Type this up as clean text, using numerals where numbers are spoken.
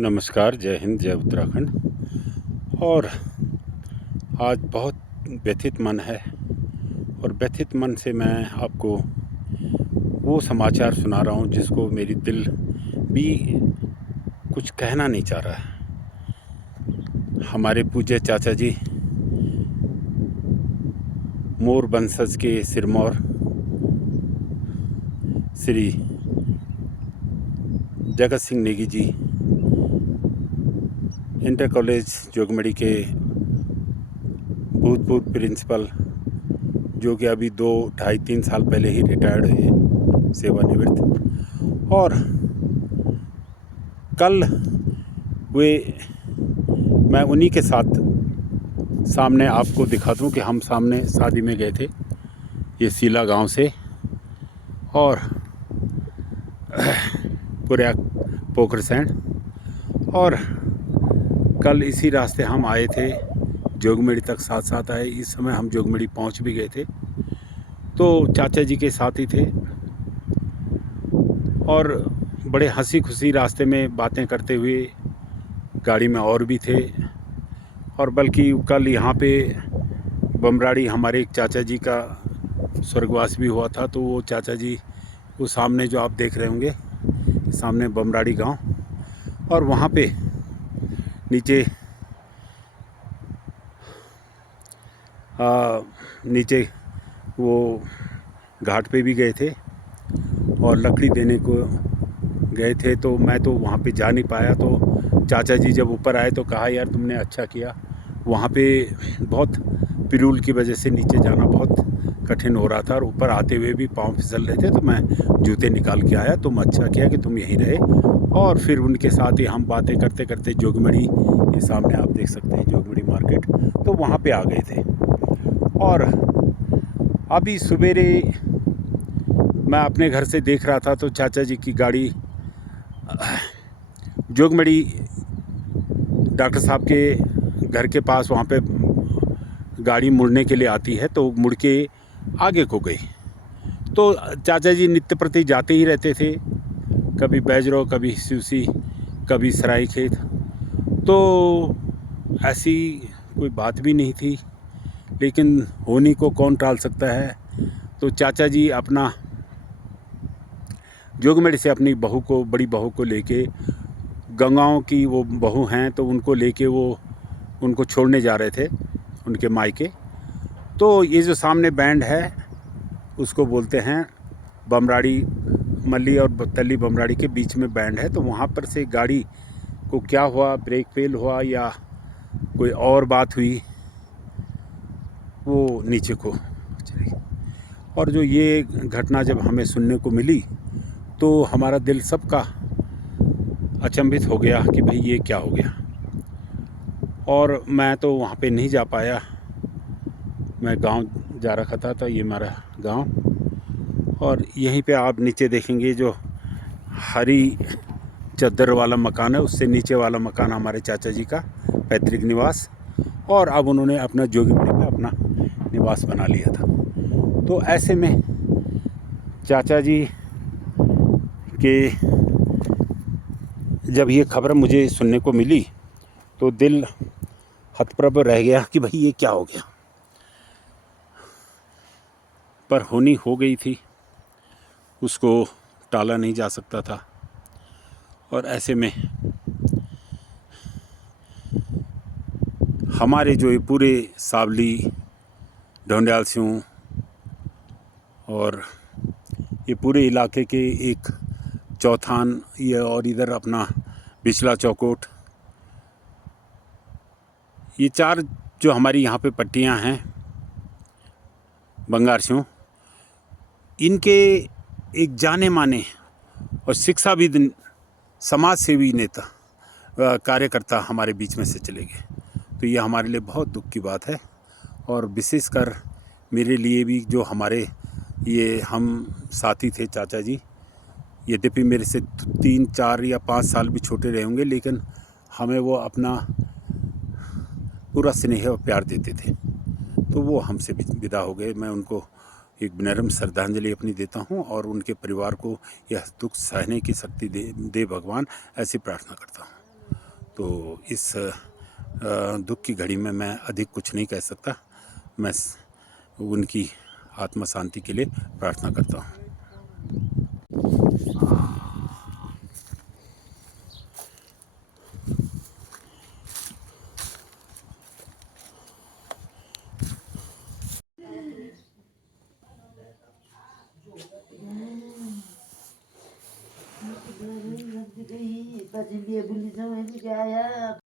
नमस्कार, जय हिंद, जय उत्तराखंड। और आज बहुत व्यथित मन है और व्यथित मन से मैं आपको वो समाचार सुना रहा हूँ जिसको मेरी दिल भी कुछ कहना नहीं चाह रहा है। हमारे पूज्य चाचा जी मोर वंशज के सिरमौर श्री जगत सिंह नेगी जी इंटर कॉलेज जोगमड़ी के भूतपूर्व प्रिंसिपल, जो कि अभी 2-2.5-3 साल पहले ही रिटायर्ड हुए, सेवानिवृत्त। और कल वे मैं उन्हीं के साथ सामने आपको दिखा दूं कि हम सामने शादी में गए थे, ये सीला गांव से, और पुरया पोखरसैन। और कल इसी रास्ते हम आए थे, जोगमेड़ी तक साथ साथ आए। इस समय हम जोगमेड़ी पहुंच भी गए थे, तो चाचा जी के साथ ही थे और बड़े हंसी खुशी रास्ते में बातें करते हुए गाड़ी में और भी थे। और बल्कि कल यहाँ पे बमराड़ी हमारे एक चाचा जी का स्वर्गवास भी हुआ था, तो वो चाचा जी वो सामने जो आप देख रहे होंगे, सामने बमराड़ी गांव, और वहाँ पे नीचे वो घाट पे भी गए थे और लकड़ी देने को गए थे। तो मैं तो वहाँ पे जा नहीं पाया, तो चाचा जी जब ऊपर आए तो कहा, यार तुमने अच्छा किया। वहाँ पे बहुत पिरूल की वजह से नीचे जाना बहुत कठिन हो रहा था और ऊपर आते हुए भी पाँव फिसल रहे थे, तो मैं जूते निकाल के आया। तुम अच्छा किया कि तुम यहीं रहे। और फिर उनके साथ ही हम बातें करते करते जोगमड़ी, ये सामने आप देख सकते हैं जोगमड़ी मार्केट, तो वहाँ पे आ गए थे। और अभी सवेरे मैं अपने घर से देख रहा था तो चाचा जी की गाड़ी जोगमड़ी डॉक्टर साहब के घर के पास, वहाँ पे गाड़ी मुड़ने के लिए आती है, तो मुड़ के आगे को गई। तो चाचा जी नित्य प्रति जाते ही रहते थे, कभी बैजरो, कभी सिवसी, कभी सरायखेत। तो ऐसी कोई बात भी नहीं थी, लेकिन होनी को कौन टाल सकता है। तो चाचा जी अपना जोगमेड़ी से अपनी बहू को, बड़ी बहू को लेके, गंगाओं की वो बहू हैं, तो उनको लेके वो उनको छोड़ने जा रहे थे उनके मायके। तो ये जो सामने बैंड है उसको बोलते हैं बमराड़ी, मल्ली और तल्ली बमराड़ी के बीच में बैंड है। तो वहाँ पर से गाड़ी को क्या हुआ, ब्रेक फेल हुआ या कोई और बात हुई, वो नीचे को चली। और जो ये घटना जब हमें सुनने को मिली तो हमारा दिल सबका अचंभित हो गया कि भाई ये क्या हो गया। और मैं तो वहाँ पे नहीं जा पाया, मैं गांव जा रखा था, तो ये हमारा गांव। और यहीं पे आप नीचे देखेंगे जो हरी चद्दर वाला मकान है, उससे नीचे वाला मकान हमारे चाचा जी का पैतृक निवास, और अब उन्होंने अपना जोगीमढ़ी में अपना निवास बना लिया था। तो ऐसे में चाचा जी के जब ये खबर मुझे सुनने को मिली तो दिल हतप्रभ रह गया कि भाई ये क्या हो गया। पर होनी हो गई थी, उसको टाला नहीं जा सकता था। और ऐसे में हमारे जो ये पूरे सावली, ढोंडियाल सिंह और ये पूरे इलाके के एक चौथान, ये और इधर अपना बिचला चौकोट, ये 4 जो हमारी यहाँ पे पट्टियाँ हैं बंगार सिंह, इनके एक जाने माने और शिक्षाविद, समाज सेवी नेता, कार्यकर्ता हमारे बीच में से चले गए। तो ये हमारे लिए बहुत दुख की बात है। और विशेषकर मेरे लिए भी, जो हमारे ये हम साथी थे चाचा जी, यद्यपि मेरे से 3, 4 या 5 साल भी छोटे रहे होंगे, लेकिन हमें वो अपना पूरा स्नेह और प्यार देते थे। तो वो हमसे विदा हो गए। मैं उनको एक विनम्र श्रद्धांजलि अपनी देता हूँ और उनके परिवार को यह दुख सहने की शक्ति दे भगवान, ऐसी प्रार्थना करता हूँ। तो इस दुख की घड़ी में मैं अधिक कुछ नहीं कह सकता। मैं उनकी आत्मा शांति के लिए प्रार्थना करता हूँ। Tadi dia beli sama ini kayak